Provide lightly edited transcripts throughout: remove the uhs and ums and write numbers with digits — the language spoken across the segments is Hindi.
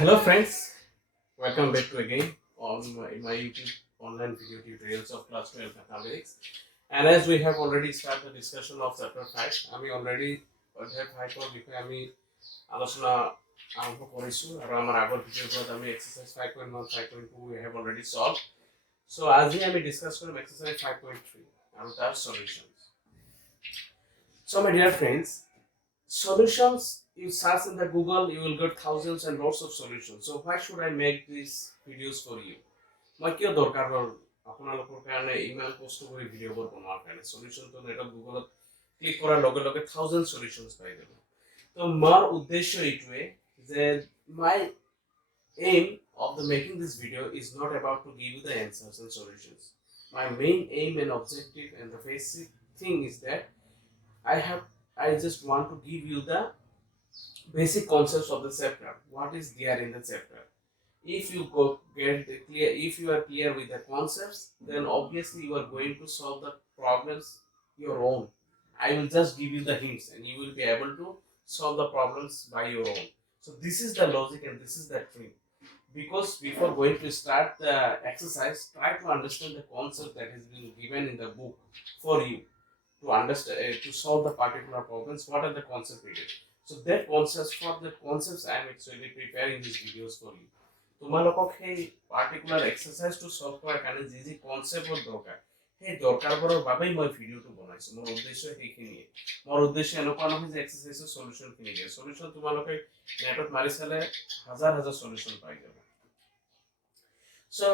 Hello friends, welcome back to again on my YouTube online video tutorials of class 12 mathematics. And as we have already started the discussion of chapter 5, আমি already অধ্যায় 5 ৰ বিষয়ে আমি আলোচনা আৰম্ভ কৰিছো আৰু আমাৰ আগৰ ভিডিঅ'ত আমি exercise 5.1 5.2 we have already solved. So আজি আমি ডিসকাস কৰিম এক্সাৰসাইজ 5.3 আৰু তাৰ solutions. So my dear friends, solutions, you search in the Google, you will get thousands and lots of solutions. So why should I make these videos for you? মই কিয় দৰকাৰ হ'ল আপোনালোকৰ কাৰণে ইমান কষ্ট কৰি ভিডিঅ'বোৰ বনোৱাৰ কাৰণে সলিউশনটো নেটত গুগলত ক্লিক কৰাৰ লগে লগে থাউজেণ্ড সলিউশনস পাই যাব তো মোৰ উদ্দেশ্য এইটোৱে যে my aim of the making this video is not about to give you the answers and solutions. My main aim and objective and the basic thing is that I just want to give you the basic concepts of the chapter. What is there in the chapter? If you if you are clear with the concepts, then obviously you are going to solve the problems your own. I will just give you the hints, and you will be able to solve the problems by your own. So this is the logic, and this is the trick. Because before going to start the exercise, try to understand the concept that has been given in the book for you to understand to solve the particular problems. What are the concepts needed? So that concepts for the concepts I am actually preparing these videos for you. তোমালোকক সেই পাৰ্টিকুলাৰ এক্সাৰসাইজটো সলভ কৰাৰ কাৰণে যি কনচেপ্টৰ দৰকাৰ সেই দৰকাৰবোৰৰ বাবেই মই ভিডিঅ'টো বনাইছোঁ মোৰ উদ্দেশ্য সেইখিনিয়ে মোৰ উদ্দেশ্য এনেকুৱা নহয় যে এক্সাৰসাইজৰ সলিউশনখিনি দিয়ে সলিউশন তোমালোকে নেটত মাৰি চালে হাজাৰ হাজাৰ সলিউশন পাই যাব সো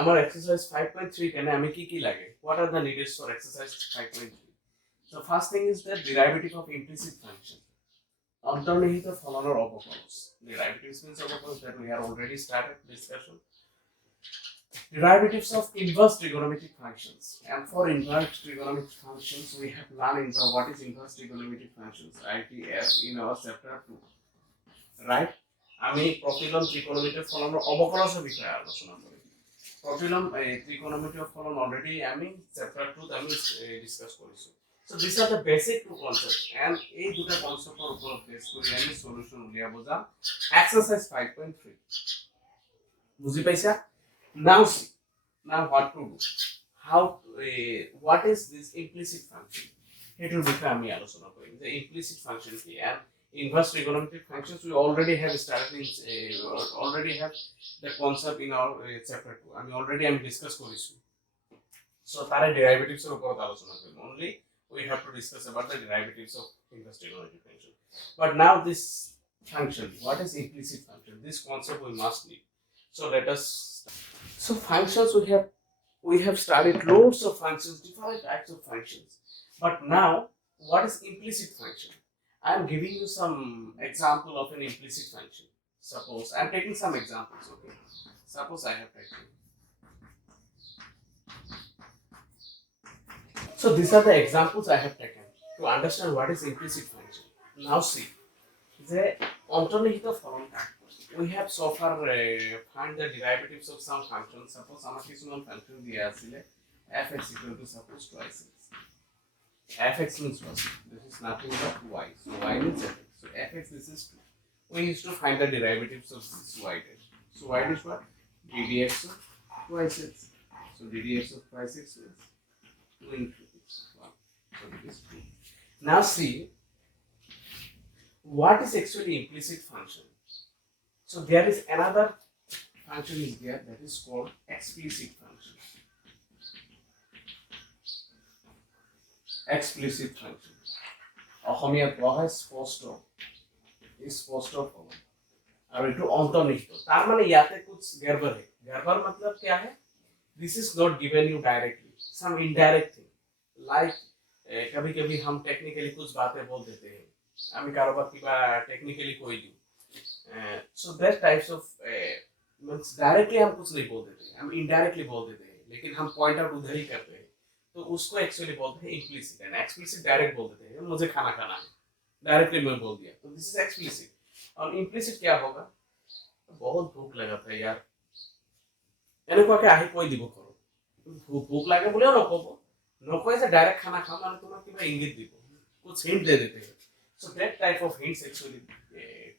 আমাৰ এক্সাৰসাইজ 5.3 কেনে আমি কি লাগে what are the needs for exercise 5.3 so first thing is the derivative of implicit function অন্তর্নিহিত ফলনৰ অবকলস derivatives means অবকলস that we have already started discussion derivatives of inverse trigonometric functions and for inverse trigonometric functions we have learned what is inverse trigonometric functions ITF in our chapter 2 right আমি প্রতিলোম ত্রিকোণমিতিৰ ফলনৰ অবকলসৰ বিষয়ে আলোচনা কৰিম প্রতিলোম ত্রিকোণমিতিৰ ফলন অলরেডি আমি চ্যাপ্টার 2 আমি ডিসকাস কৰিছো So these are the basic two concepts and এই দুটা কনসেপ্টৰ ওপৰত বেস কৰি আমি সলিউশন উলিয়াব যাম এক্সারসাইজ 5.3 বুজি পাইছা now what to do how what is this implicit function এটাৰ বিষয়ে আমি আলোচনা কৰিম যে implicit function কি and inverse trigonometric functions we already have started in already have the concept in our chapter 2 আমি already discuss কৰিছো so তাৰে derivatives ৰ ওপৰত আলোচনা কৰিম only we have to discuss about the derivatives of inverse trigonometric function. But now this function, what is implicit function? This concept we must need. So let us start. So functions we have studied loads of functions, different types of functions. But now, what is implicit function? I am giving you some example of an implicit function. Suppose I am taking some examples. Okay. Suppose I have taken. So these are the examples I have taken to understand what is implicit function. Now see, the অন্তর্নিহিত ফলনটা we have so far find the derivatives of some functions. Suppose আমার কিছুমান function দিয়া আছিলে fx equal to suppose 2x. fx means what? This is nothing but y. So y means fx. So fx this is 2. We used to find the derivatives of this y dash. So y dash what? ddx of 2x. So ddx of 2x is 2 into so it is 2. Now see, what is actually implicit function? So there is another function is there that is called explicit function. Explicit function. অসমীয়াত কোৱা হয় স্পষ্ট ফলন আৰু এইটো অন্তৰ্নিহিত তাৰ মানে ইয়াতে कुछ गड़बड़ है गड़बड़ मतलब क्या है this is not given you directly some indirect thing like कभी कभी हम टेक्निकली कुछ बातें बोल देते हैं আমি কারোবাক কিবা टेक्निकली कोई दूं so that types of means directly हम कुछ नहीं बोल देते हम इनडायरेक्टली बोल देते हैं लेकिन हम पॉइंट आउट उधर ही करते हैं तो उसको एक्चुअली बोलते हैं इम्प्लिसिट एंड एक्सप्लिसिट डायरेक्ट बोल देते हैं मुझे खाना खाना है डायरेक्टली मैं बोल दिया तो दिस इज एक्सप्लिसिट और इम्प्लिसिट क्या होगा बहुत भूख लगा था यार এনেকুৱাকে আহি কৈ দিব করো ভूख লাগে বলেও নকব নকয় যে ডাইরেক্ট খানা খাও মানে তোমাক কিবা ইঙ্গিত দিব कुछ हिंट दे देते हैं so that type of hints actually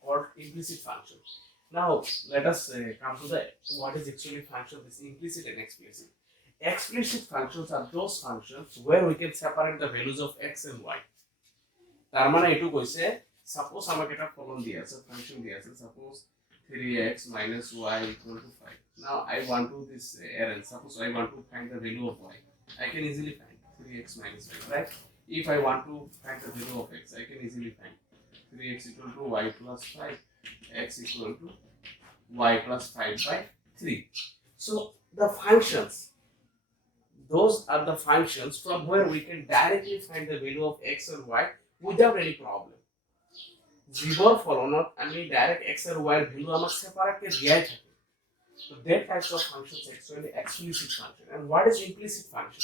called implicit function Now let us come to the what is actually function, this implicit and explicit. Explicit functions are those functions where we can separate the values of x and y. তার মানে এটু কইছে সাপোজ আমাকে একটা ফলন দিয়ে আছে, ফাংশন দিয়ে আছে, suppose 3x minus y equal to 5. Now I want to this errand, suppose I want to find the value of y. I can easily find 3x minus 5, right? If I want to find the value of x, I can easily find 3x equal to y plus 5, x equal to y plus 5 by 3. So the functions, those are the functions from where we can directly find the value of x or y without any problem. জীবর ফলনত আমি ডাইরেক্ট x এর y এর ভ্যালু আমার সেপারেটলি দিয়াই থাকে। So that types of functions actually explicit function. And what is implicit function?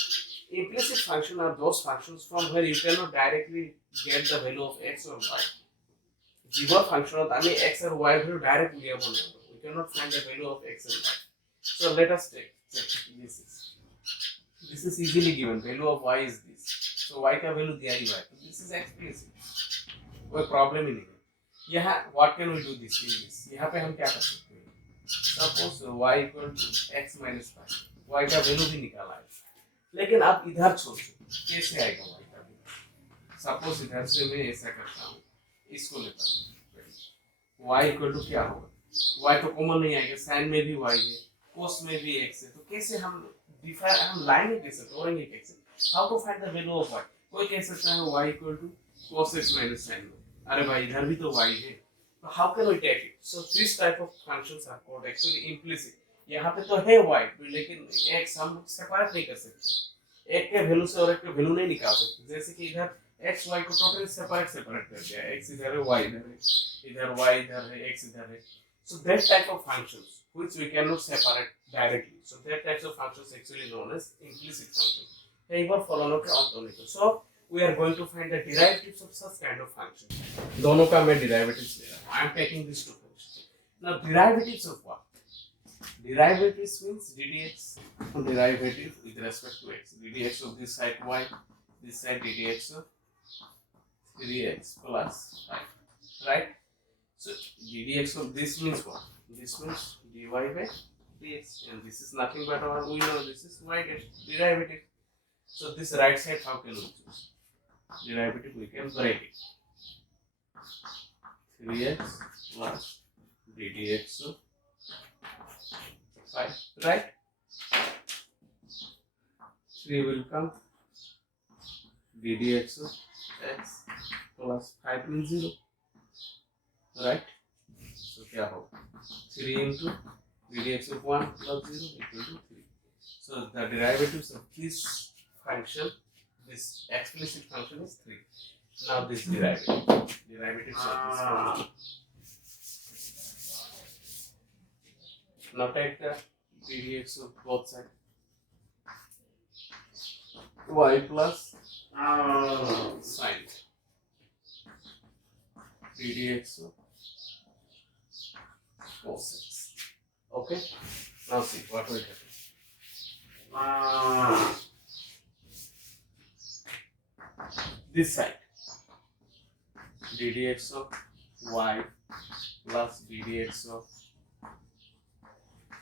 Implicit function are those functions from where you cannot directly get the value of x or y. জীবর ফাংশনত আমি x or y এর ভ্যালু ডাইরেক্ট লিয়া বলবো। We cannot find the value of x and y. So let us check this is easily given, value of y is this, so y का value दिया ही हुआ है, तो this is explicit, कोई problem ही नहीं है। यहाँ what can we do this in this, यहाँ पे हम क्या कर सकते हैं, suppose y equal to x minus 5, y का value भी निकाला है, लेकिन आप इधर सोचो कैसे आएगा y का value, suppose इधर से मैं ऐसा करता हूँ, इसको लेता हूँ, y equal to क्या होगा, y तो कॉमन नहीं आएगा, sin में भी y है, cos में भी x है, तो कैसे हम डिफाइन, हम लाइन में कैसे तोड़ेंगे, कैसे, how to find the value of y। कोई कह सकता है y equal to cos x minus sin y, अरे भाई इधर भी तो y है, तो how can we take it. So this type of functions are called actually implicit. यहाँ पे तो है y, लेकिन x हम सेपरेट नहीं कर सकते, एक के वैल्यू से और एक के वैल्यू नहीं निकाल सकते, जैसे कि इधर x y को टोटली सेपरेट कर दिया, x इधर है, y इधर है, इधर y इधर है, x इधर है। So that type of functions which we cannot separate directly, so that types of functions actually known as implicit functions. एक बार follow के alternative. So we are going to find the derivatives of such kind of functions. दोनों का मैं derivatives ले रहा हूँ. I am taking these two functions. Now derivatives of what? Derivatives means ddx. Derivative with respect to x. Ddx of this side y, this side ddx of 3x plus 5, right? So ddx of this means what? This means dy by dx, and this is nothing but our, we know this is y derivative. So this right side, how can we choose? Derivative we can break it. 3x plus ddx of 5, right? 3 will come, ddx of x plus 5 means 0. Right? So क्या होगा? 3 into ddx of 1 plus 0 equal to 3. So the derivatives of this function, this explicit function is 3. Now this derivatives of this function. Now take the ddx of both sides. Y plus sin ddx of cos x. Okay. Now see what will happen. This side ddx of y plus ddx of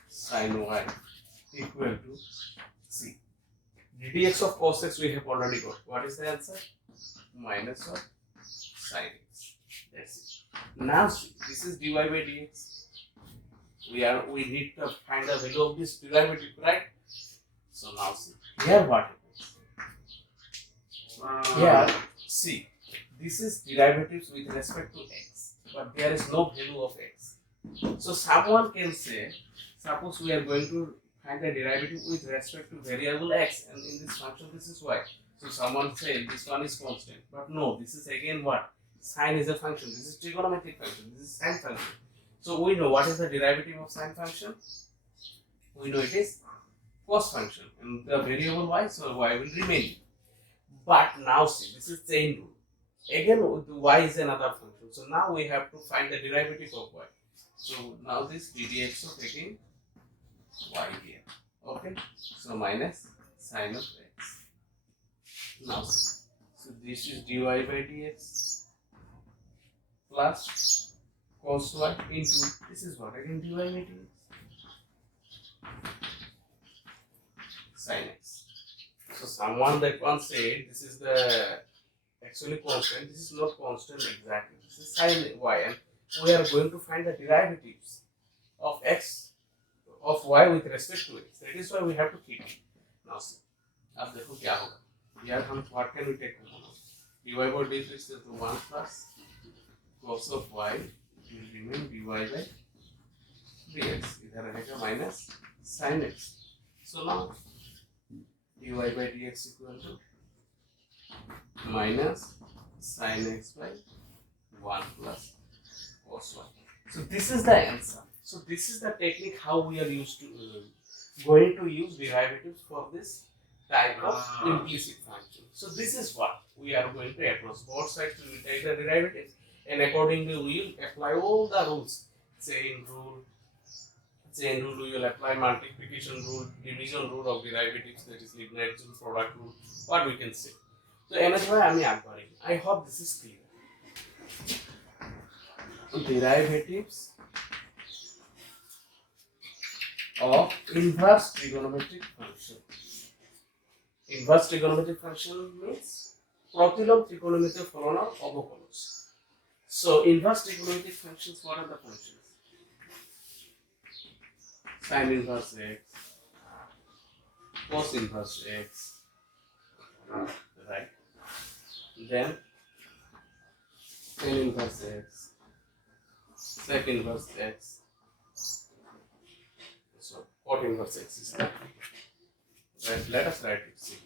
sin y equal to c. ddx of cos x we have already got. What is the answer? Minus of sin x. That's it. Now see, this is dy by dx. We need to find the value of this derivative, right? So now see, here what happens? Here, see, this is derivatives with respect to x, but there is no value of x. So someone can say, suppose we are going to find the derivative with respect to variable x, and in this function this is y. So someone say this one is constant, but no, this is again what? Sine is a function. This is trigonometric function. This is sine function. So we know what is the derivative of sine function. We know it is cos function, and the variable y, so y will remain. But now see, this is chain rule. Again, y is another function. So now we have to find the derivative of y. So now this ddx of again y here. Okay. So minus sine of x. Now see. So this is dy by dx plus cos y into this is what again dy by dx sin x. So someone that once said this is the actually constant. This is not constant exactly. This is sin y, and we are going to find the derivatives of x of y with respect to x. That is why we have to keep it. Now see, अब देखो क्या होगा. यार हम what can we take? dy by dx is equal to 1 plus cos of y will remain dy by dx. इधर रहेगा minus sin x. So now dy by dx equal to minus sin x by 1 plus cos y. So this is the answer. So this is the technique how we are used to going to use derivatives for this type of implicit function. So this is what we are going to approach. Both sides we will take the derivatives, and accordingly we will apply all the rules. Chain rule we will apply multiplication rule, division rule of derivatives, that is Leibniz rule, product rule, what we can say. So anyway, I hope this is clear. Derivatives of inverse trigonometric function. Inverse trigonometric function means প্রতিলোম trigonometric ফলনের অবকলজ. So inverse trigonometric functions, what are the functions? Sin inverse x, cos inverse x, right? Then tan inverse x, sec inverse x, so cot inverse x is that. Right, let us write it. See,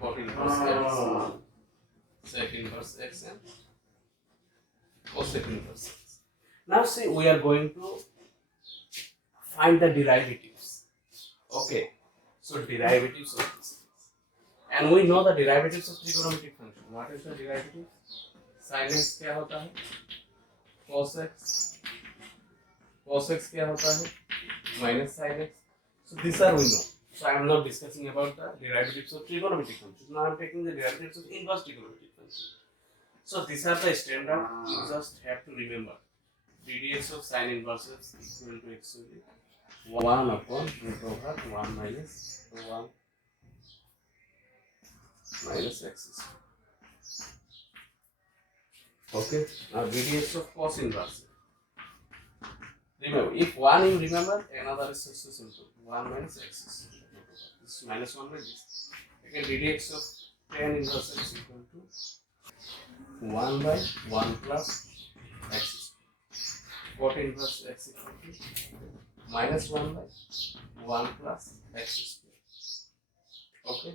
cot inverse x, sec inverse x, and cosec inverse x. Now see, we are going to find the derivatives. Okay, so derivatives of this, and we know the derivatives of trigonometric function. What is the derivative? Sin x क्या होता है? Cos x क्या होता है? Minus sin x. So these are we know. So I am not discussing about the derivatives of trigonometric functions. Now I am taking the derivatives of inverse trigonometric functions. So these are the standard. You just have to remember. ddx of sin inverse x equal to actually 1 upon root over 1 minus 1 minus x. Okay. Now ddx of cos inverse. Remember, if one you remember, another is so simple. 1 minus x. This minus 1 by this. Again, ddx of tan inverse x equal to 1 by 1 plus x. Cot inverse x equal to minus 1 by 1 plus x square. Okay.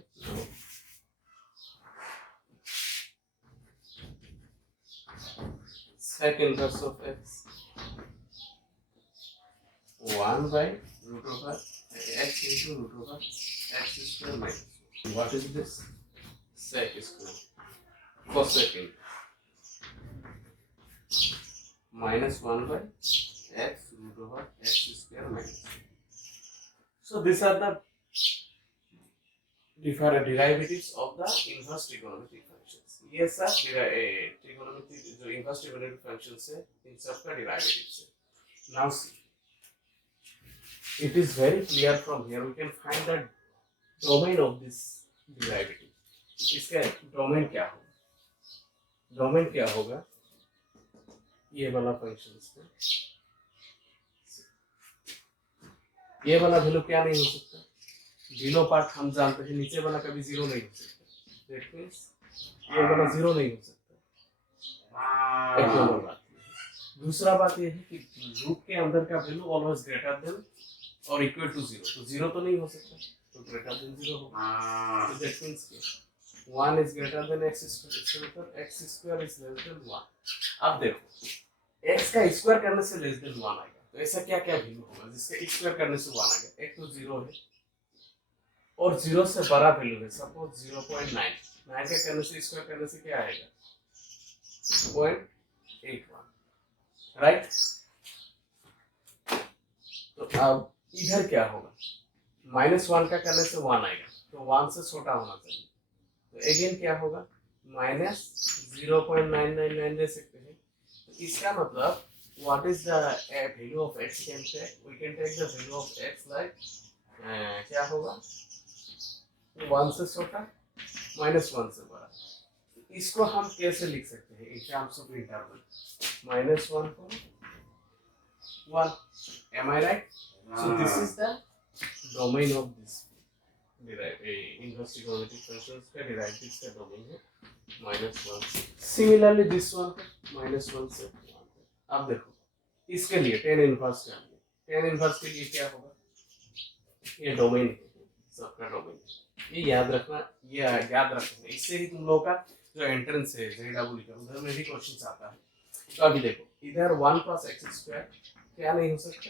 Sec inverse of x 1 by root over x into root over x square minus 1. What is this? Sec square. Cosec minus 1 by x root over x square minus 1. So these are the different derivatives of the inverse trigonometric functions. ये सब trigonometric जो inverse trigonometric functions है, इन सब का derivatives है. Now see, it is very clear from here. We can find the domain of this derivative. इसका domain क्या होगा? Domain क्या होगा? ये वाला functions पे. ये वाला वैल्यू क्या नहीं हो सकता? जीरो पार्ट हम जानते हैं, नीचे वाला कभी जीरो नहीं हो सकता. That means ये वाला जीरो नहीं हो सकता. एक नंबर बात. दूसरा बात ये है कि लूप के अंदर का वैल्यू ऑलवेज ग्रेटर देन और इक्वल टू जीरो. तो जीरो तो नहीं हो सकता, तो ग्रेटर देन जीरो होगा. तो that means 1 is greater than x square. इसका मतलब x square is less than 1. अब देखो, x का स्क्वायर करने से लेस देन 1 आएगा. तो ऐसा क्या क्या वैल्यू होगा जिसका स्क्वायर करने से 1 आ गया? एक तो जीरो है और जीरो से बड़ा वैल्यू है, सपोज 0.9. 9 के करने से स्क्वायर करने से क्या आएगा? 0.81. राइट. तो अब इधर क्या होगा? -1 का करने से 1 आएगा, तो 1 से छोटा होना चाहिए. तो अगेन क्या होगा? -0.999 दे सकते हैं. इसका मतलब what is the value of x can take? We can take the value of x like क्या होगा 1 से छोटा -1 से बड़ा। इसको हम कैसे लिख सकते हैं in terms of interval? -1 को 1, am I right? So this is the domain of this inverse trigonometric functions का derivatives का domain है -1 से। Similarly this one -1 से 1। अब देखो इसके लिए tan इनवर्स का लिए tan इनवर्स के लिए क्या होगा, ये डोमेन है सबका डोमेन, ये याद रखना, ये याद रखना, इससे ही तुम लोग का जो एंट्रेंस है जेडब्ल्यू का उधर में भी क्वेश्चन आता है। तो अभी देखो इधर 1 + x² क्या नहीं हो सकता,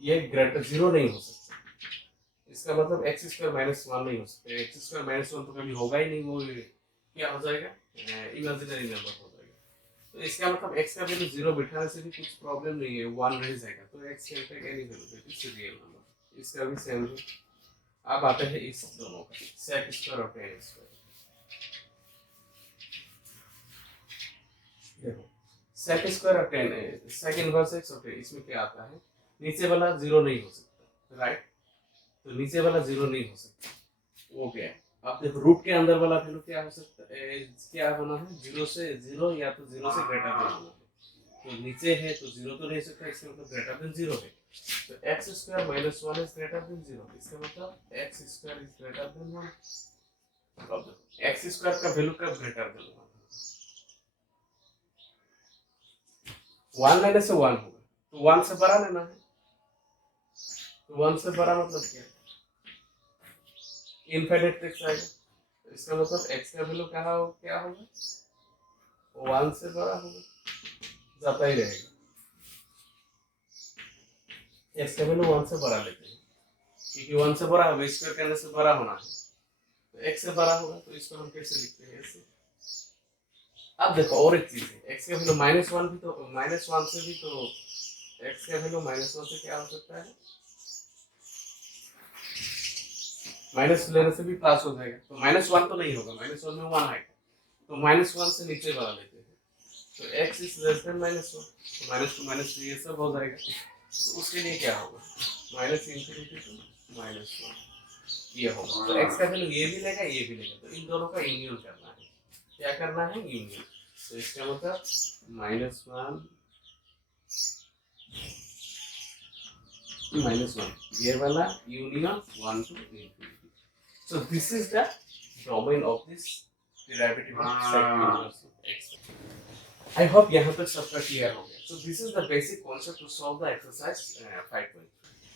ये ग्रेटर 0 नहीं हो सकता। इसका मतलब x² - 1 नहीं हो सकता, x² - 1 तो कभी होगा ही नहीं, वो क्या हो जाएगा इमेजिनरी नंबर हो जाएगा। तो इसका मतलब x का वैल्यू 0 बिठाने से भी कुछ प्रॉब्लम नहीं है, 1 रह जाएगा, तो x can take any value that is real number. इसका भी सेम है। अब आते हैं इस दोनों का sec² और tan²। देखो sec² और tan sec इनवर्स x और tan, इसमें क्या आता है, नीचे वाला 0 नहीं हो सकता, राइट? तो नीचे वाला 0 नहीं हो सकता, वो क्या है। अब देखो रूट के अंदर वाला वैल्यू क्या हो सकता है, क्या होना है 0 से 0 या तो 0 से ग्रेटर देन होना है। तो नीचे है तो 0 तो नहीं सकता, इसका मतलब ग्रेटर देन 0 है। तो x² - 1 इज ग्रेटर देन 0, इसका मतलब x² इज ग्रेटर देन 1। अब देखो x² का वैल्यू कब ग्रेटर देन 1, 1 लेने से 1 होगा, तो 1 से बड़ा लेना है। तो 1 से बड़ा मतलब क्या है, इनफिनिट तक जाएगा। इसका मतलब x का वैल्यू क्या होगा 1 से बड़ा होगा, जाता ही रहेगा। x का वैल्यू 1 से बड़ा लेते हैं, क्योंकि 1 से बड़ा है, स्क्वायर करने से बड़ा होना है, तो x से बड़ा होगा, तो इसको हम कैसे लिखते हैं ऐसे। अब देखो और एक चीज है, x का वैल्यू -1 भी तो -1 से भी तो x का वैल्यू -1 से क्या हो सकता है, माइनस लेने से भी प्लस हो जाएगा। तो -1 तो नहीं होगा, -1 में 1 आएगा, तो -1 से नीचे वाला लेते हैं, तो x इज लेस देन -1, तो -2 ये सब हो जाएगा। तो उसके लिए क्या होगा -∞ to -1 ये होगा। तो x का वैल्यू ये भी लेगा, ये भी लेगा, तो इन दोनों का यूनियन करना है। क्या करना है, यूनियन। तो इसका मतलब -1 ये वाला union 1 to ∞। So this is the domain of this derivative of sec inverse of x. I hope यहाँ तक सबका क्लियर हो गया। So this is the basic concept to solve the exercise 5.3।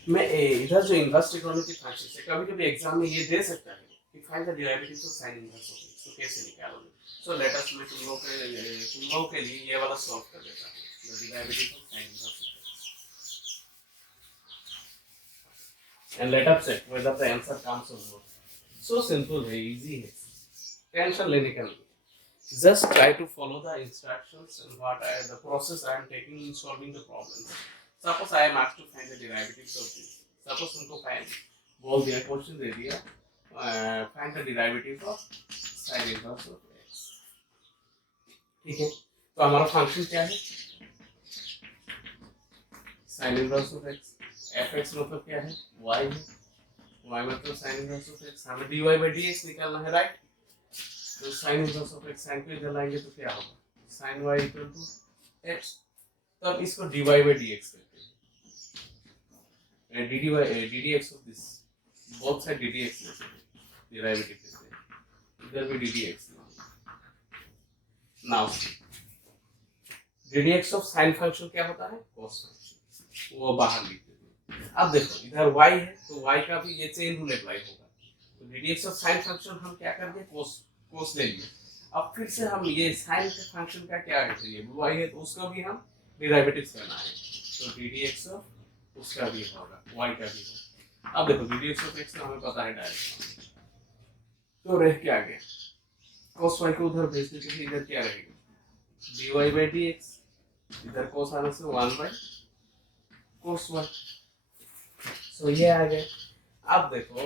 मैं इधर जो इनवर्स ट्रिगोनोमेट्रिक फंक्शन है, कभी-कभी एग्जाम में ये दे सकता है कि find the derivatives of sin inverse of x, तो कैसे निकालोगे। So let us मैं तुम लोगों के लिए ये वाला सॉल्व कर देता हूँ, the derivative of sin inverse of x, and let us check whether the answer comes or not। So simple है, easy है, टेंशन लेने का नहीं। Just try to follow the instructions and the process I am taking in solving the problems। Suppose I am asked to find the derivatives of this। Suppose उनको बोल दिया, क्वेश्चन दे दिया, find the derivative of sin inverse of x। ठीक है, तो हमारा फंक्शन क्या है, sin inverse of x। fx मतलब क्या है, y है, y मतलब sin inverse of x। हमें dy by dx निकालना है, राइट? तो sin inverse of x sin को इधर लाएंगे तो क्या होगा, sin y equal to x। तो अब इसको dy by dx करते हैं, ddx of this, both side ddx लेते हैं, डेरिवेटिव लेते हैं, इधर भी ddx। Now ddx of sin function क्या होता है, cos फंक्शन, वो बाहर लिखते हैं। अब देखो इधर y है, तो y का भी ये चेन रूल अप्लाई होगा, तो ddx ऑफ sin फंक्शन हम क्या कर दिए, cos ले लिए। अब फिर से हम ये sin के फंक्शन का क्या है, ये y है, तो उसका भी हम डेरिवेटिव करना है, तो ddx ऑफ उसका भी होगा, y का भी होगा। अब देखो ddx ऑफ x का हमें पता है डायरेक्ट, तो रह क्या गया, cos y को उधर भेज देते हैं, इधर क्या रहेगा dy by dx, इधर cos आने से 1 by cos y। सो ये आ गया। अब देखो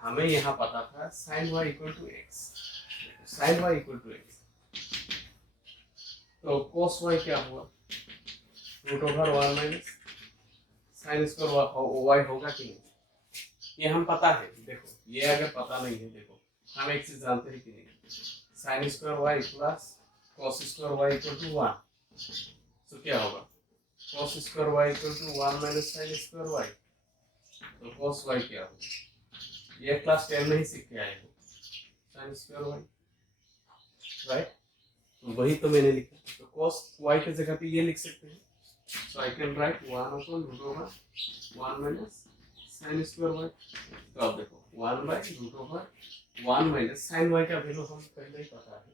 हमें यहाँ पता था sin y equal to x, sin y equal to x, तो cos y क्या हुआ, root over 1 minus sine square y होगा कि नहीं, ये हम पता है। देखो ये अगर पता नहीं है, देखो हम एक चीज जानते हैं कि नहीं, sine square y plus cos square y equal to 1, तो क्या होगा, cos square y equal to 1 minus sine square y, तो कॉस वाई क्या होगा, ये क्लास 10 में ही सीख के आए हो, साइन स्क्वायर वाई, राइट, तो वही तो मैंने लिखा। तो कॉस वाई की जगह पे ये लिख सकते हैं, so I can write 1 upon root over 1 minus sine square y. तो अब देखो 1 by root over 1 minus sine y का वैल्यू हम पहले ही पता है,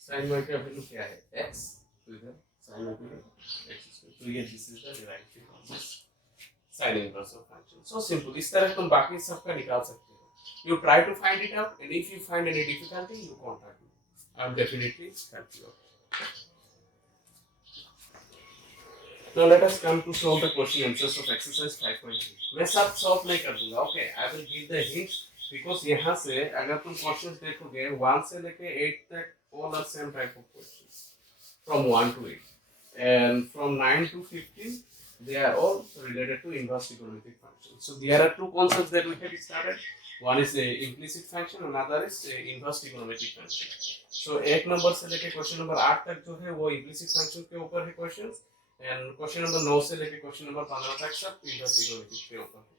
साइन वाई का वैल्यू क्या है, x, तो इधर साइन वाई का x स्क्वायर, तो ये this is the derivative of this sine inverse of function. So simple, इस तरह तुम बाकी सब का निकाल सकते हो। You try to find it out and if you find any difficulty you contact me, I will definitely help you. Now let us come to solve the question answers of exercise 5.3. मैं सब सॉल्व नहीं कर दूंगा, okay, I will give the hint, because यहाँ से अगर तुम क्वेश्चंस देखोगे 1 से लेके 8 तक all are same type of questions from 1 to 8, and from 9 to 15 they are all related to inverse trigonometric functions. So there are two concepts that we have started. One is a implicit function, another is a inverse trigonometric function. So एक नंबर से लेके क्वेश्चन नंबर 8 तक जो है वो implicit function के ऊपर है क्वेश्चंस, एंड क्वेश्चन नंबर 9 से लेके क्वेश्चन नंबर 15 तक सब इनवर्स ट्रिगोनोमेट्री के ऊपर है।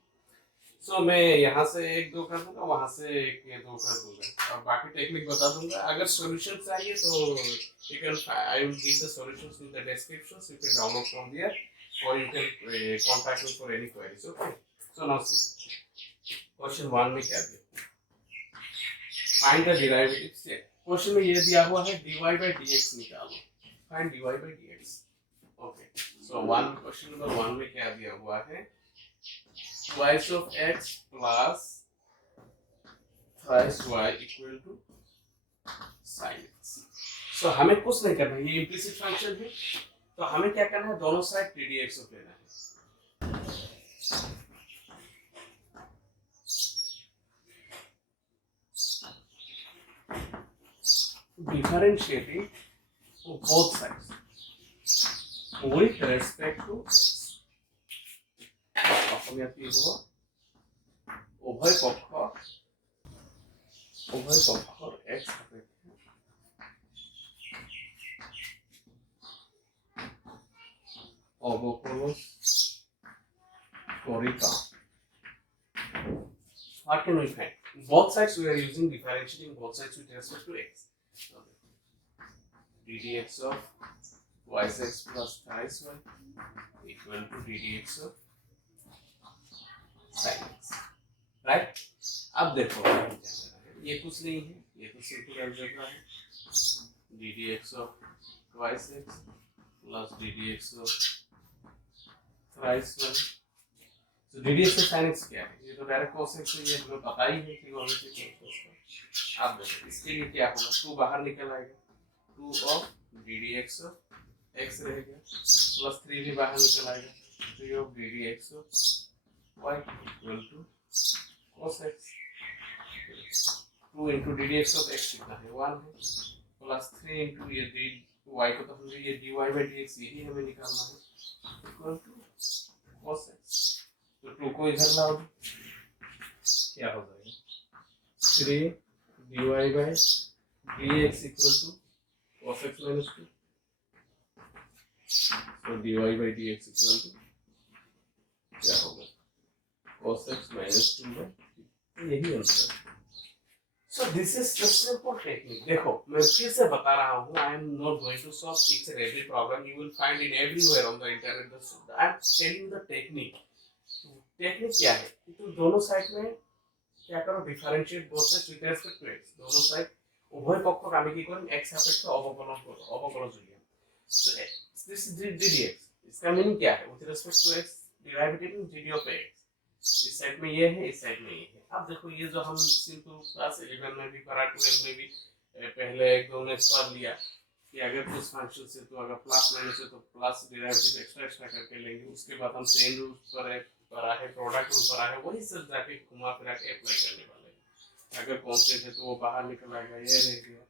सो मैं यहाँ से एक दो कर दूंगा, वहाँ से एक या दो कर दूंगा, और बाकी टेक्निक बता दूंगा। अगर सॉल्यूशन चाहिए तो you can, I will give the solutions in the description, you can download from there और you can contact me for any queries, okay. So now see question 1 में क्या दिया, फाइंड द डेरिवेटिव से, क्वेश्चन में ये दिया हुआ है dy by dx निकालो, find dy by dx, okay. So question number 1 में क्या दिया हुआ है, twice of x plus thrice y equal to sin x। सो हमें कुछ नहीं करना है, ये इम्प्लिसिट फंक्शन है, तो हमें क्या करना है, दोनों साइड ddx ऑफ लेना है। Differentiating both sides with respect to অসমীয়াত কি হ'ব, উভয় পক্ষৰ x সাপেক্ষে অবকলন কৰি পাওঁ। What can we find? Both sides we are using differentiating both sides with respect to x. ddx of twice x plus thrice y equal to ddx of sin x, right. अब देखो ये कुछ नहीं है, ये तो सिंपल अलजेब्रा है, ddx of twice x plus ddx of thrice y। तो ddx of sin x क्या है, ये तो डायरेक्ट cos x है, ये हमें पता ही है कि ट्रिगोनोमेट्रिक फंक्शन। अब देखो इसके लिए क्या होगा, 2 बाहर निकल आएगा, 2 of ddx of x रहेगा, प्लस 3 भी बाहर निकल आएगा, 3 of ddx of y equal to cos x। 2 into ddx of x कितना है, 1 है, प्लस 3 into ये y को तो हमने ये dy by dx यही हमें निकालना है, equal to cos x। तो 2 को इधर लाओ, क्या हो जाएगा, 3 dy by dx equal to cos x minus 2। so dy by dx equal to क्या होगा, cos x minus 2 by 3, यही answer. So this is just simple technique। देखो मैं फिर से बता रहा हूँ, I am not going to solve each and every problem you will find in everywhere on the internet, I am telling the technique। Technique क्या है कि तुम दोनों साइड में क्या करो, differentiate both sides with respect to x, दोनों साइड উভয় পক্ষক আমি কি করব, x সাপেক্ষে অবকলন করব, অবকলন জুড়িয়ে। So this is ddx, इसका मीनिंग क्या है, with respect to x derivative dd of x, इस साइड में ये है, इस साइड में ये है। अब देखो ये जो हम सिंपल क्लास 11 में भी पढ़ा, 12 में भी पहले एक दो ने पढ़ लिया कि अगर कुछ फंक्शन से तो अगर प्लस माइनस है तो प्लस डेरिवेटिव एक्स्ट्रा करके लेंगे, उसके बाद हम चेन रूल पर पढ़ा है, प्रोडक्ट रूल पढ़ा है, वही सब जाके घुमा फिरा के अप्लाई करने वाले हैं। अगर कांस्टेंट है तो वो बाहर निकल आएगा, ये रह गया,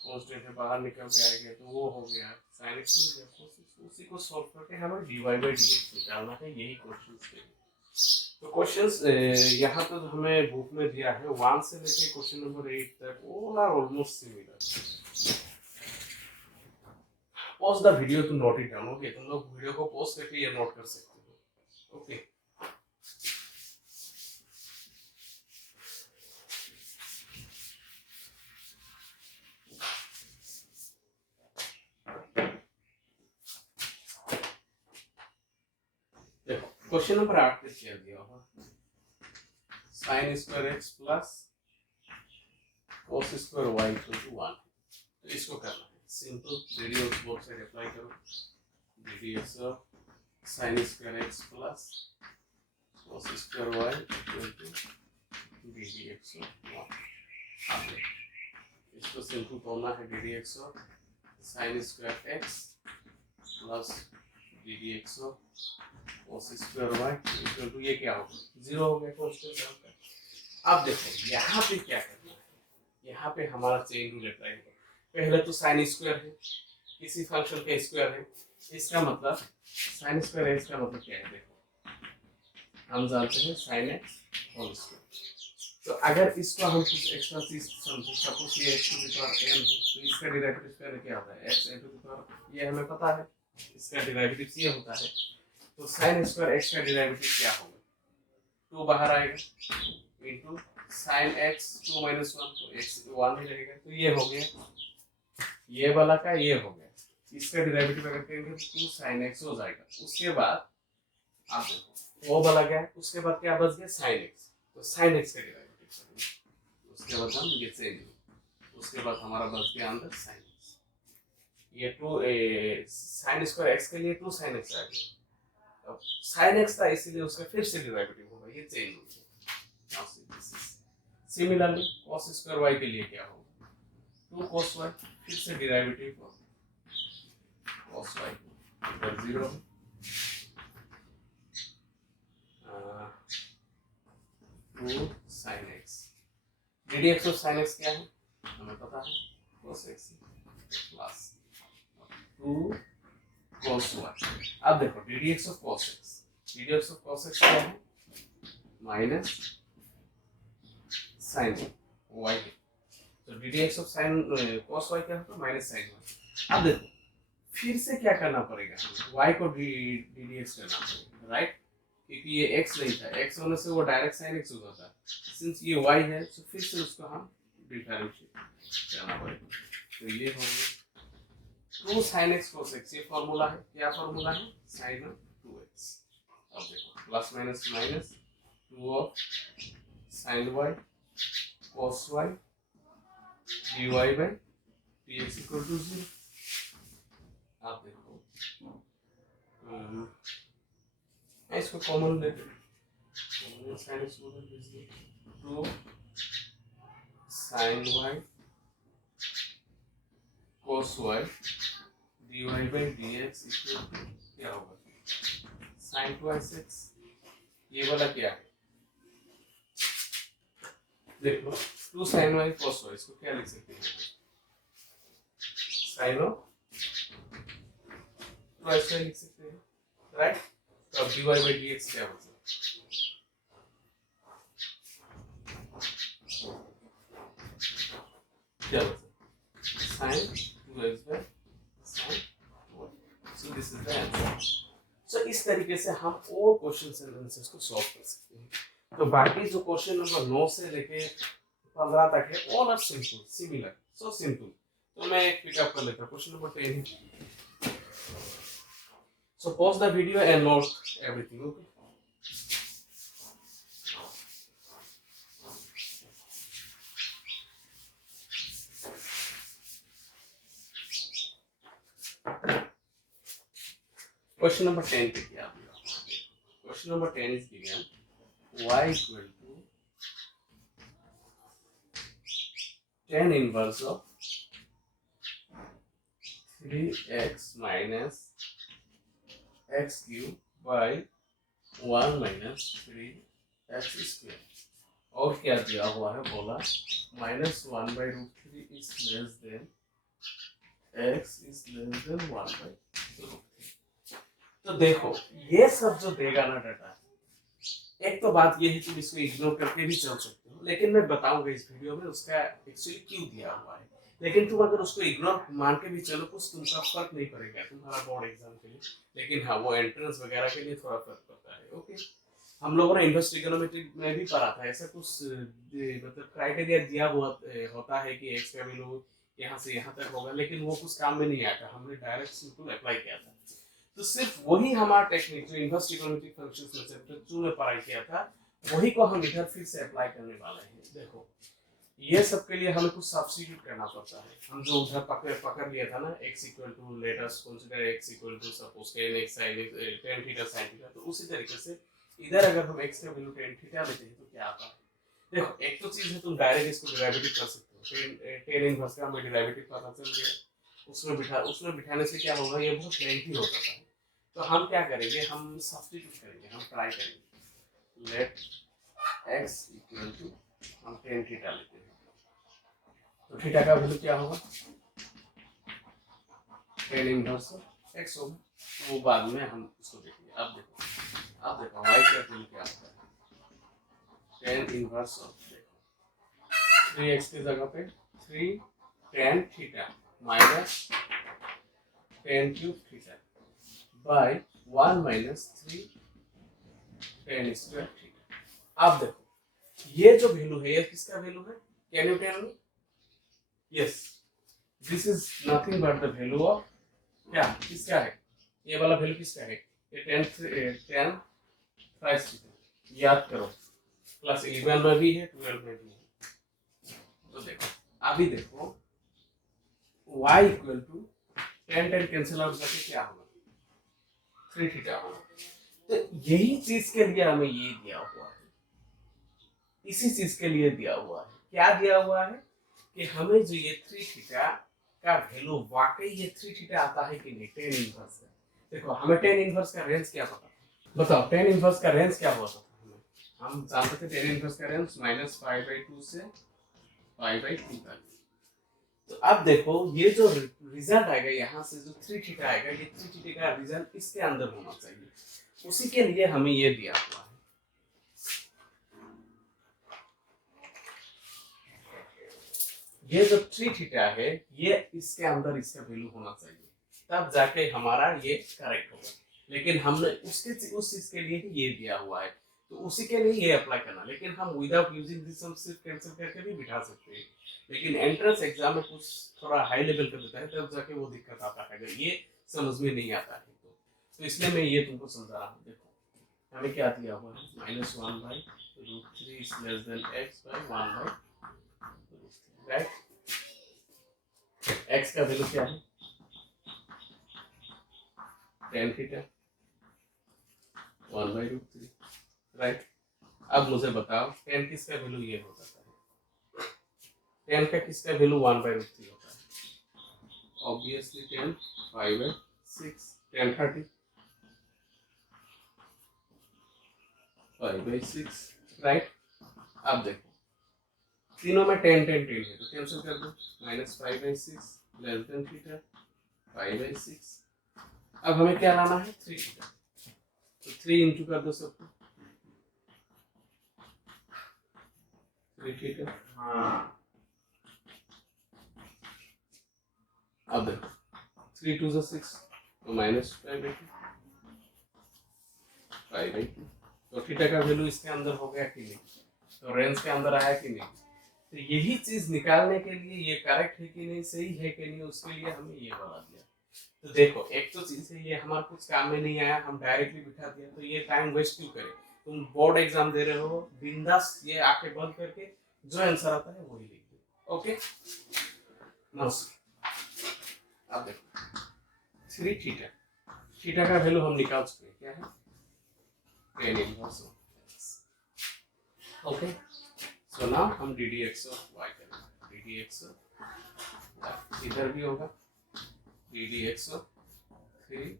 कांस्टेंट है, बाहर निकल के आएगा तो वो हो गया sin x मिल गया cos x। उसी को सॉल्व करके हमें dy by dx निकालना है, यही क्वेश्चन है। तो क्वेश्चंस यहाँ तो हमें बुक में दिया है 1 से लेके क्वेश्चन नंबर 8 तक, all are almost similar. Pause the video to note it down. Okay, तुम लोग वीडियो को पॉज करके ये नोट कर सकते हो। ओके, देखो क्वेश्चन नंबर 8 पे क्या दिया हुआ, sin square x plus cos square y equal to 1। तो इसको करना है simple, radius both side apply करो, radius of sin square x plus cos square y equal to ddx of 1। अब इसको सिंपल करना है, ddx of sin square x plus ddx of cos square y equal to, ये क्या होगा, 0 हो गया कांस्टेंट आपका। अब देखो यहाँ पे क्या करना है, यहाँ पे हमारा चेन रूल अप्लाई होगा। पहले तो साइन स्क्वायर है, किसी फंक्शन का स्क्वायर है, इसका मतलब साइन स्क्वायर है, इसका मतलब क्या है, देखो हम जानते हैं साइन एक्स होल स्क्वायर। तो अगर इसको हम कुछ एक्स्ट्रा चीज समझे, सपोज ये x to the power m है, तो इसका डेरिवेटिव करने क्या होता है, x टू द पावर, ये हमें पता है, इसका डेरिवेटिव ये होता है। तो साइन स्क्वायर x का डेरिवेटिव क्या होगा, 2 बाहर आएगा इनटू sin x 2 माइनस 1, तो x 1 ही रहेगा। तो ये हो गया, ये वाला का ये हो गया, इसका डेरिवेटिव अगर करेंगे तो 2 sin x हो जाएगा। उसके बाद आप देखो वो वाला क्या है, उसके बाद क्या बच गया sin x, तो sin x का डेरिवेटिव करेंगे, उसके बाद हम ये चेंज, उसके बाद हमारा बच गया अंदर sin x। ये 2 sin स्क्वायर x के लिए 2 sin x आ गया, अब sin x था इसीलिए उसका फिर से डेरिवेटिव होगा, ये चेंज हो गया। सिमिलरली cos स्क्वायर y के लिए क्या होगा, 2 cos y, फिर से derivative of cos y equal 0, 2 sin x, ddx of sin x क्या है हमें पता है, cos x plus 2 cos y। अब देखो ddx of cos x, ddx of cos x क्या है, माइनस sin y। तो ddx of sin cos y क्या होगा, माइनस sin y। अब देखो फिर से क्या करना पड़ेगा, y को ddx करना पड़ेगा, राइट, क्योंकि ये x नहीं था, x होने से वो डायरेक्ट sin x हो जाता है, सिंस ये y है तो फिर से उसको हम डिफरेंशिएट करना पड़ेगा। तो ये हो गया 2 sin x cos x, ये फॉर्मूला है, क्या फॉर्मूला है, sin 2x। अब देखो plus minus minus 2 of sin y cos y dy by dx equal to 0। आप देखो इसको कॉमन लेते हैं, sin x को 2 sin y cos y dy by dx equal to क्या होगा, sin 2x। ये वाला क्या है, देख लो 2 sin y cos y, इसको क्या लिख सकते हैं, sin of 2x लिख सकते हैं, राइट। तो अब dy by dx क्या होगा, क्या होगा, sin 2x by sin y। So this is the answer। So इस तरीके से हम और क्वेश्चन एंड आंसर्स को सॉल्व कर सकते हैं। तो बाकी जो क्वेश्चन नंबर 9 से लेके 15 तक है, all are simple, similar, so simple. तो मैं एक पिकअप कर लेता हूँ, question number 10। So pause the video and note everything, okay? Question number 10 पे क्या दिया? Question number 10 is given y equal to tan inverse of 3x minus x cube by 1 minus 3x square। और क्या दिया हुआ है, बोला -1/√3 is less than x is less than 1/√3। तो देखो ये सब जो देगा ना डाटा, एक तो बात ये है कि इसको इग्नोर करके भी चल सकते हो, लेकिन मैं बताऊंगा इस वीडियो में उसका एक्चुअली क्यों दिया हुआ है। लेकिन तुम अगर उसको इग्नोर मान के भी चलो कुछ तुमका फर्क नहीं पड़ेगा तुम्हारा बोर्ड एग्जाम के लिए, लेकिन हाँ वो एंट्रेंस वगैरह के लिए थोड़ा फर्क पड़ता है। ओके, हम लोगों ने इन्वर्स ट्रिग्नोमेट्री में भी पढ़ा था ऐसा कुछ मतलब क्राइटेरिया दिया हुआ होता है कि एक्स का वैल्यू यहाँ से यहाँ तक होगा, लेकिन वो कुछ काम में नहीं आता, हमने डायरेक्ट सिंपल अप्लाई किया था। तो सिर्फ वही हमारा टेक्निक जो इन्वर्स ट्रिग्नोमेट्रिक फंक्शंस में चैप्टर 2 में पढ़ाई किया था, वही को हम इधर फिर से अप्लाई करने वाले हैं। देखो ये सब के लिए हमें कुछ सब्स्टिट्यूट करना पड़ता है। हम जो उधर पकड़ लिया था ना x equal to let us consider x equal to suppose tan x sin tan theta sin theta, तो उसी तरीके से इधर अगर हम x का वैल्यू tan थीटा लेते हैं तो क्या आता है। देखो एक तो चीज है तुम डायरेक्ट इसको डेरिवेटिव कर सकते हो, tan इनवर्स का हमें डेरिवेटिव पता चल गया, उसमें बिठाने से क्या होगा, ये बहुत लेंथी हो जाता है। तो हम क्या करेंगे, हम सब्स्टिट्यूट करेंगे, हम ट्राई करेंगे लेट x इक्वल टू हम tan थीटा लेते हैं, तो थीटा का वैल्यू क्या होगा, tan इनवर्स x होगा। तो वो बाद में हम उसको देखेंगे। अब देखो y का वैल्यू क्या होता है, tan इनवर्स देखो 3x की जगह पे 3 tan theta minus tan cube theta by 1 minus 3 tan square theta. अब देखो ये जो वैल्यू है ये किसका वैल्यू है, can you tell me? Yes, this is nothing but the value of क्या, किसका है, ये वाला वैल्यू किसका है, ये tan प्राइस थीटा, याद करो क्लास 11 में भी है 12 में भी है। तो देखो अभी देखो y equal to tan cancel out करके क्या होगा, 3 थीटा होगा। तो यही चीज के लिए हमें ये दिया हुआ है, इसी चीज के लिए दिया हुआ है, क्या दिया हुआ है कि हमें जो ये 3 थीटा का वैल्यू वाकई ये 3 थीटा आता है कि नहीं tan इनवर्स का। देखो हमें tan इनवर्स का रेंज क्या पता, बताओ tan इनवर्स का रेंज क्या हुआ था, हम जानते थे tan इनवर्स का रेंज -π/2 से π/2 तक। तो अब देखो ये जो रिजल्ट आएगा यहाँ से जो 3 थीटा आएगा, ये 3 थीटा का रिजल्ट इसके अंदर होना चाहिए, उसी के लिए हमें ये दिया हुआ है। ये जो 3 थीटा है ये इसके अंदर इसका वैल्यू होना चाहिए, तब जाके हमारा ये करेक्ट होगा। लेकिन हमने उस चीज के लिए ही ये दिया हुआ है, तो उसी के लिए ये अप्लाई करना। लेकिन हम विदाउट यूजिंग दिस हम सिर्फ कैंसिल करके भी बिठा सकते हैं, लेकिन एंट्रेंस एग्जाम में कुछ थोड़ा हाई लेवल कर देता है, तब जाके वो दिक्कत आता है, अगर ये समझ में नहीं आता है तो इसलिए मैं ये तुमको समझा रहा हूँ। देखो हमें क्या दिया हुआ है, -1/√3 is less than x by 1/√3, right. x का वैल्यू क्या है, tan थीटा 1/√3, राइट। अब मुझे बताओ tan किसका वैल्यू ये हो जाता है, tan का किसका वैल्यू 1/√3 होता है, ऑब्वियसली tan 5/6, tan 30 5/6, राइट। अब देखो तीनों में tan है तो कैंसिल कर दो, -5/6 लेस देन थीटा 5/6। अब हमें क्या लाना है, 3 थीटा, तो 3 इंटू कर दो सबको, 3 थीटा। अब देखो 3 2 ज़ा 6 तो -5/2 5/2। तो थीटा का वैल्यू इसके अंदर हो गया कि नहीं, तो रेंज के अंदर आया कि नहीं। तो यही चीज निकालने के लिए ये करेक्ट है कि नहीं, सही है कि नहीं, उसके लिए हमें ये बना दिया। तो देखो एक तो चीज है ये हमारा कुछ काम में नहीं आया, हम डायरेक्टली बिठा दिया, तो ये टाइम वेस्ट क्यों करें। तुम बोर्ड एग्जाम दे रहे हो, बिंदास ये आंखें बंद करके जो आंसर आता है वही लिख दो। ओके अब देखो 3 थीटा, थीटा का वैल्यू हम निकाल चुके हैं, क्या है tan inverse of x। Okay so now हम d d x of y करेंगे, डी डी एक्स ऑफ इधर भी होगा d d x of 3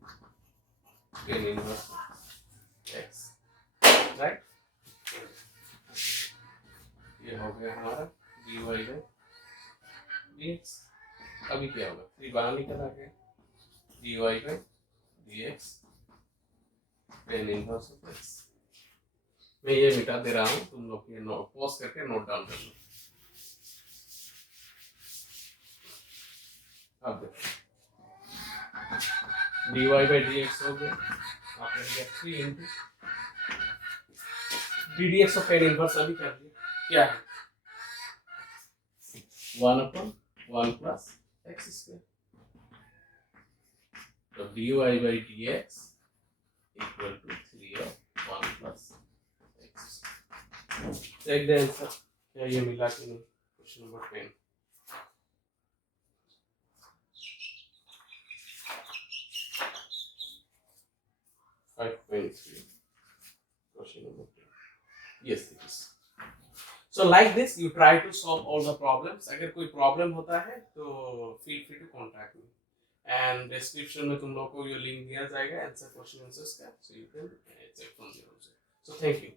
tan inverse of x, right. ये हो गया हमारा dy बाई dx, अभी क्या होगा, 3 बाहर निकल आ गया, dy by dx tan inverse of x। मैं ये मिटा दे रहा हूँ, तुम लोग ये नोट पॉज करके नोट डाउन कर लो। अब देखो dy by dx हो गया, आप रहेगा 3 into ddx of tan inverse अभी कर दिया, क्या है 1/1 प्लस x स्क्वायर। तो dy by dx equal to 3 of 1 plus x। Check the answer, क्या ये मिला कि नहीं। Question number 10 5.3, question number 10, yes it is। So like this you try to solve all the problems। अगर कोई प्रॉब्लम होता है तो feel free to contact me, and description में तुम लोग को ये लिंक दिया जाएगा आंसर क्वेश्चन आंसर्स का, so you can check from there also। So thank you।